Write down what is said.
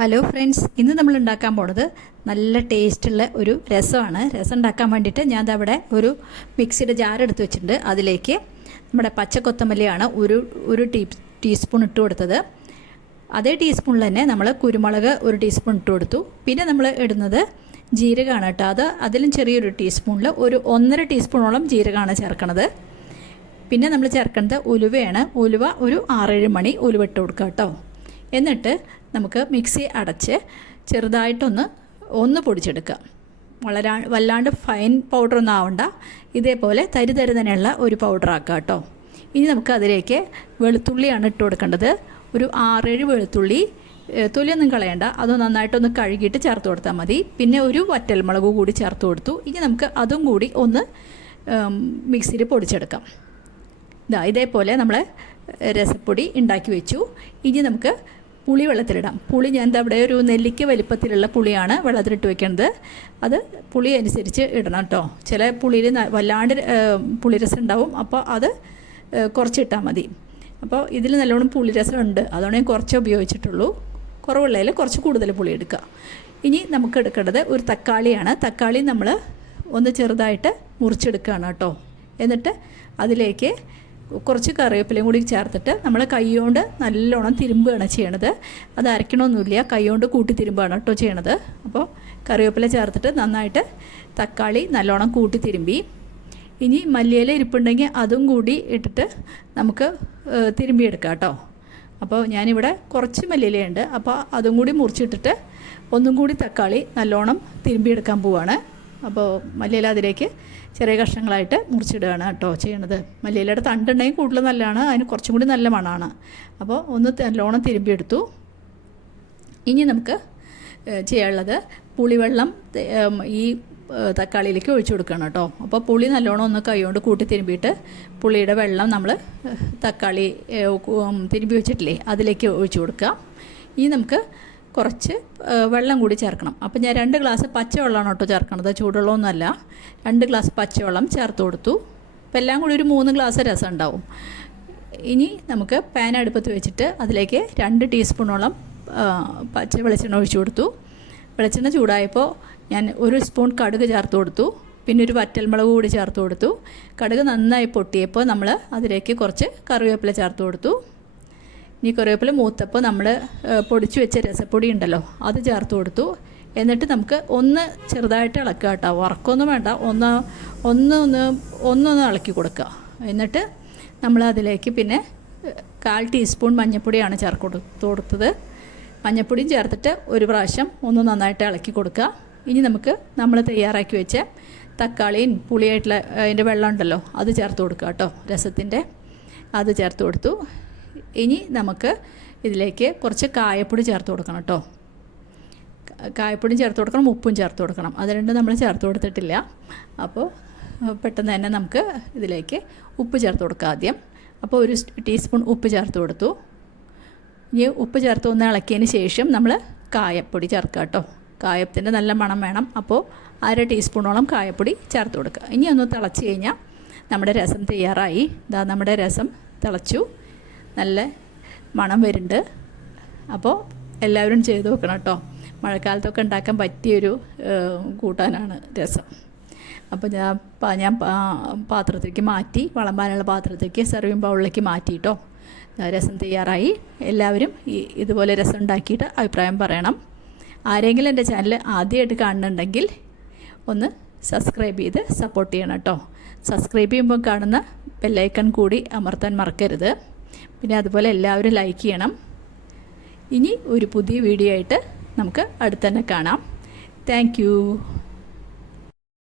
Hello friends, ഇന്ന് നമ്മൾ ഉണ്ടാക്കാൻ പോണത് നല്ല ടേസ്റ്റുള്ള ഒരു രസമാണ്. രസം ഉണ്ടാക്കാൻ വേണ്ടിയിട്ട് ഞാൻ അവിടെ ഒരു മിക്സിയുടെ ജാർ എടുത്ത് വെച്ചിട്ടുണ്ട്. അതിലേക്ക് നമ്മുടെ പച്ചക്കൊത്തമല്ലിയാണ് ഒരു ടീസ്പൂൺ ഇട്ട് കൊടുത്തത്. അതേ ടീസ്പൂണിൽ തന്നെ നമ്മൾ കുരുമുളക് ഒരു ടീസ്പൂൺ ഇട്ട് കൊടുത്തു. പിന്നെ നമ്മൾ ഇടുന്നത് ജീരകമാണ് കേട്ടോ. അതിലും ചെറിയൊരു ടീസ്പൂണിൽ ഒരു 1.5 ടീസ്പൂണോളം ജീരകമാണ് ചേർക്കണത്. പിന്നെ നമ്മൾ ചേർക്കുന്നത് ഉലുവയാണ്. ഉലുവ ഒരു 6-7 മണി ഉലുവ ഇട്ട് കൊടുക്കുക കേട്ടോ. എന്നിട്ട് നമുക്ക് മിക്സി അടച്ച് ചെറുതായിട്ടൊന്ന് പൊടിച്ചെടുക്കാം. വല്ലാണ്ട് ഫൈൻ പൗഡറൊന്നും ആവണ്ട, ഇതേപോലെ തരി തന്നെയുള്ള ഒരു പൗഡർ ആക്കുക കേട്ടോ. ഇനി നമുക്ക് അതിലേക്ക് വെളുത്തുള്ളിയാണ് ഇട്ട് കൊടുക്കേണ്ടത്. ഒരു 6-7 വെളുത്തുള്ളി, തൊലിയൊന്നും കളയണ്ട, അത് നന്നായിട്ടൊന്ന് കഴുകിയിട്ട് ചേർത്ത് കൊടുത്താൽ മതി. പിന്നെ ഒരു വറ്റൽമുളക് കൂടി ചേർത്ത് കൊടുത്തു. ഇനി നമുക്ക് അതും കൂടി ഒന്ന് മിക്സിയിൽ പൊടിച്ചെടുക്കാം. ഇതേപോലെ നമ്മൾ രസപ്പൊടി ഉണ്ടാക്കി വെച്ചു. ഇനി നമുക്ക് പുളി വെള്ളത്തിലിടാം. പുളി ഞാൻ അവിടെ ഒരു നെല്ലിക്ക വലിപ്പത്തിലുള്ള പുളിയാണ് വെള്ളത്തിലിട്ട് വെക്കുന്നത്. അത് പുളി അനുസരിച്ച് ഇടണം കേട്ടോ. ചില പുളിയിൽ വല്ലാണ്ട് പുളിരസം ഉണ്ടാവും, അപ്പോൾ അത് കുറച്ചിട്ടാൽ മതി. അപ്പോൾ ഇതിൽ നല്ലോണം പുളിരസം ഉണ്ട്, അതുകൊണ്ട് ഞാൻ കുറച്ച് ഉപയോഗിച്ചിട്ടുള്ളൂ. കുറവുള്ളതിൽ കുറച്ച് കൂടുതൽ പുളി എടുക്കുക. ഇനി നമുക്ക് എടുക്കേണ്ടത് ഒരു തക്കാളിയാണ്. തക്കാളി നമ്മൾ ഒന്ന് ചെറുതായിട്ട് മുറിച്ചെടുക്കുകയാണ് കേട്ടോ. എന്നിട്ട് അതിലേക്ക് കുറച്ച് കറിവേപ്പിലയും കൂടി ചേർത്തിട്ട് നമ്മൾ കൈകൊണ്ട് നല്ലോണം തിരുമ്പുകയാണ് ചെയ്യണത്. അത് അരയ്ക്കണമൊന്നുമില്ല, കൈകൊണ്ട് കൂട്ടി തിരുമ്പുകയാണ് കേട്ടോ ചെയ്യണത്. അപ്പോൾ കറിവേപ്പില ചേർത്തിട്ട് നന്നായിട്ട് തക്കാളി നല്ലോണം കൂട്ടി തിരുമ്പി. ഇനി മല്ലിയില ഇരിപ്പുണ്ടെങ്കിൽ അതും കൂടി ഇട്ടിട്ട് നമുക്ക് തിരുമ്പിയെടുക്കാം കേട്ടോ. അപ്പോൾ ഞാനിവിടെ കുറച്ച് മല്ലിയിലയുണ്ട്, അപ്പോൾ അതും കൂടി മുറിച്ചിട്ടിട്ട് ഒന്നും കൂടി തക്കാളി നല്ലോണം തിരുമ്പിയെടുക്കാൻ പോവുകയാണ്. അപ്പോൾ മല്ലിയില അതിലേക്ക് ചെറിയ കഷ്ണങ്ങളായിട്ട് മുറിച്ചിടുകയാണ് കേട്ടോ ചെയ്യണത്. മല്ലിയിലയുടെ തണ്ടുണ്ടെങ്കിൽ കൂടുതൽ നല്ലതാണ്, അതിന് കുറച്ചും കൂടി നല്ല മണമാണ്. അപ്പോൾ ഒന്ന് നല്ലോണം തിരുമ്പിയെടുത്തു. ഇനി നമുക്ക് ചെയ്യാനുള്ളത് പുളിവെള്ളം ഈ തക്കാളിയിലേക്ക് ഒഴിച്ചു കൊടുക്കണം കേട്ടോ. അപ്പോൾ പുളി നല്ലോണം ഒന്ന് കൈകൊണ്ട് കൂട്ടി തിരുമ്പിയിട്ട് പുളിയുടെ വെള്ളം നമ്മൾ തക്കാളി തിരുമ്പി വെച്ചിട്ടില്ലേ അതിലേക്ക് ഒഴിച്ചു കൊടുക്കുക. ഇനി നമുക്ക് കുറച്ച് വെള്ളം കൂടി ചേർക്കണം. അപ്പോൾ ഞാൻ 2 ഗ്ലാസ് പച്ചവെള്ളമാണ് കേട്ടോ ചേർക്കണത്, ചൂടുവെള്ളമൊന്നുമല്ല. 2 ഗ്ലാസ് പച്ചവെള്ളം ചേർത്ത് കൊടുത്തു. അപ്പോൾ എല്ലാം കൂടി ഒരു 3 ഗ്ലാസ് രസം ഉണ്ടാവും. ഇനി നമുക്ക് പാൻ അടുപ്പത്ത് വെച്ചിട്ട് അതിലേക്ക് 2 ടീസ്പൂണോളം പച്ച വെളിച്ചെണ്ണ ഒഴിച്ചു കൊടുത്തു. വെളിച്ചെണ്ണ ചൂടായപ്പോൾ ഞാൻ 1 സ്പൂൺ കടുക് ചേർത്ത് കൊടുത്തു. പിന്നെ ഒരു വറ്റൽമുളക് കൂടി ചേർത്ത് കൊടുത്തു. കടുക് നന്നായി പൊട്ടിയപ്പോൾ നമ്മൾ അതിലേക്ക് കുറച്ച് കറിവേപ്പില ചേർത്ത് കൊടുത്തു. ഇനി കറിവേപ്പില മൂത്തപ്പോൾ നമ്മൾ പൊടിച്ചു വെച്ച രസപ്പൊടി ഉണ്ടല്ലോ അത് ചേർത്ത് കൊടുത്തു. എന്നിട്ട് നമുക്ക് ഒന്ന് ചെറുതായിട്ട് ഇളക്കുക കേട്ടോ. വറക്കൊന്നും വേണ്ട, ഒന്ന് ഇളക്കി കൊടുക്കുക. എന്നിട്ട് നമ്മൾ അതിലേക്ക് പിന്നെ 1/4 ടീസ്പൂൺ മഞ്ഞൾപ്പൊടിയാണ് ചേർത്ത് കൊടുത്തത്. മഞ്ഞൾപ്പൊടിയും ചേർത്തിട്ട് ഒരു പ്രാവശ്യം ഒന്ന് നന്നായിട്ട് ഇളക്കി കൊടുക്കുക. ഇനി നമുക്ക് നമ്മൾ തയ്യാറാക്കി വെച്ച തക്കാളിയും പുളിയായിട്ടുള്ള അതിൻ്റെ വെള്ളം ഉണ്ടല്ലോ അത് ചേർത്ത് കൊടുക്കുക കേട്ടോ, രസത്തിൻ്റെ. അത് ചേർത്ത് കൊടുത്തു. ഇനി നമുക്ക് ഇതിലേക്ക് കുറച്ച് കായപ്പൊടി ചേർത്ത് കൊടുക്കണം കേട്ടോ. കായപ്പൊടിയും ചേർത്ത് കൊടുക്കണം, ഉപ്പും ചേർത്ത് കൊടുക്കണം. അത് രണ്ടും നമ്മൾ ചേർത്ത് കൊടുത്തിട്ടില്ല. അപ്പോൾ പെട്ടെന്ന് തന്നെ നമുക്ക് ഇതിലേക്ക് ഉപ്പ് ചേർത്ത് കൊടുക്കാം ആദ്യം. അപ്പോൾ 1 ടീസ്പൂൺ ഉപ്പ് ചേർത്ത് കൊടുത്തു. ഇനി ഉപ്പ് ചേർത്ത് ഒന്ന് ഇളക്കിയതിന് ശേഷം നമ്മൾ കായപ്പൊടി ചേർക്കുക കേട്ടോ. കായത്തിൻ്റെ നല്ല മണം വേണം. അപ്പോൾ 1/2 ടീസ്പൂണോളം കായപ്പൊടി ചേർത്ത് കൊടുക്കുക. ഇനി ഒന്ന് തിളച്ച് കഴിഞ്ഞാൽ നമ്മുടെ രസം തയ്യാറായി. നമ്മുടെ രസം തിളച്ചു, നല്ല മണം വരുന്നുണ്ട്. അപ്പോൾ എല്ലാവരും ചെയ്ത് നോക്കണം കേട്ടോ. മഴക്കാലത്തൊക്കെ ഉണ്ടാക്കാൻ പറ്റിയൊരു കൂട്ടാനാണ് രസം. അപ്പോൾ ഞാൻ പാത്രത്തേക്ക് മാറ്റി, വിളമ്പാനുള്ള പാത്രത്തേക്ക് സെർവിങ് ബൗളിലേക്ക് മാറ്റി കേട്ടോ. രസം തയ്യാറായി. എല്ലാവരും ഇതുപോലെ രസം ഉണ്ടാക്കിയിട്ട് അഭിപ്രായം പറയണം. ആരെങ്കിലും എൻ്റെ ചാനൽ ആദ്യമായിട്ട് കാണുന്നുണ്ടെങ്കിൽ ഒന്ന് സബ്സ്ക്രൈബ് ചെയ്ത് സപ്പോർട്ട് ചെയ്യണം കേട്ടോ. സബ്സ്ക്രൈബ് ചെയ്യുമ്പോൾ കാണുന്ന ബെല്ലൈക്കൺ കൂടി അമർത്താൻ മറക്കരുത്. പിന്നെ അതുപോലെ എല്ലാവരും ലൈക്ക് ചെയ്യണം. ഇനി ഒരു പുതിയ വീഡിയോ ആയിട്ട് നമുക്ക് അടുത്ത് തന്നെ കാണാം. Thank you.